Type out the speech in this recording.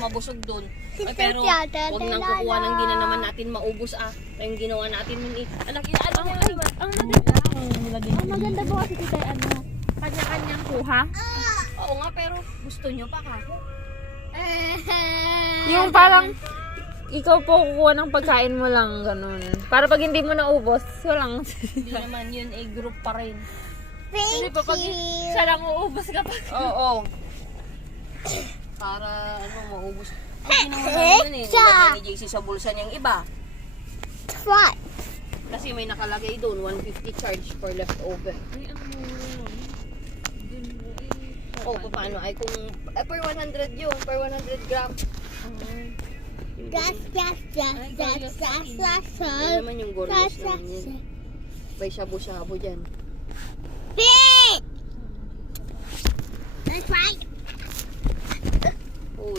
mabusog doon. Ay, pero huwag nang kukuha ng di na naman natin maubos Yung ginawa natin nun Anak, ano mo yun? Ang maganda po kasi tita kanya-kanyang kuha. Oo nga, pero gusto nyo pa kako. Yung parang ikaw po kukuha ng pagkain mo lang, ganun. Para pag hindi mo naubos, walang... Hindi naman yun, group pa rin. Kasi pa pag siya lang uubos kapag... Oo. Para maubos. Ang ginawa namin nilagay ni JC sa bulsa niyang iba. What? Kasi may nakalagay doon, 150 charge for leftover. Ay, Paano? Ay kung, per 100 yun, per 100 gram. That's Ano naman yung gorgeous naman yun. May shabu-shabu dyan. Big! That's right. Uy.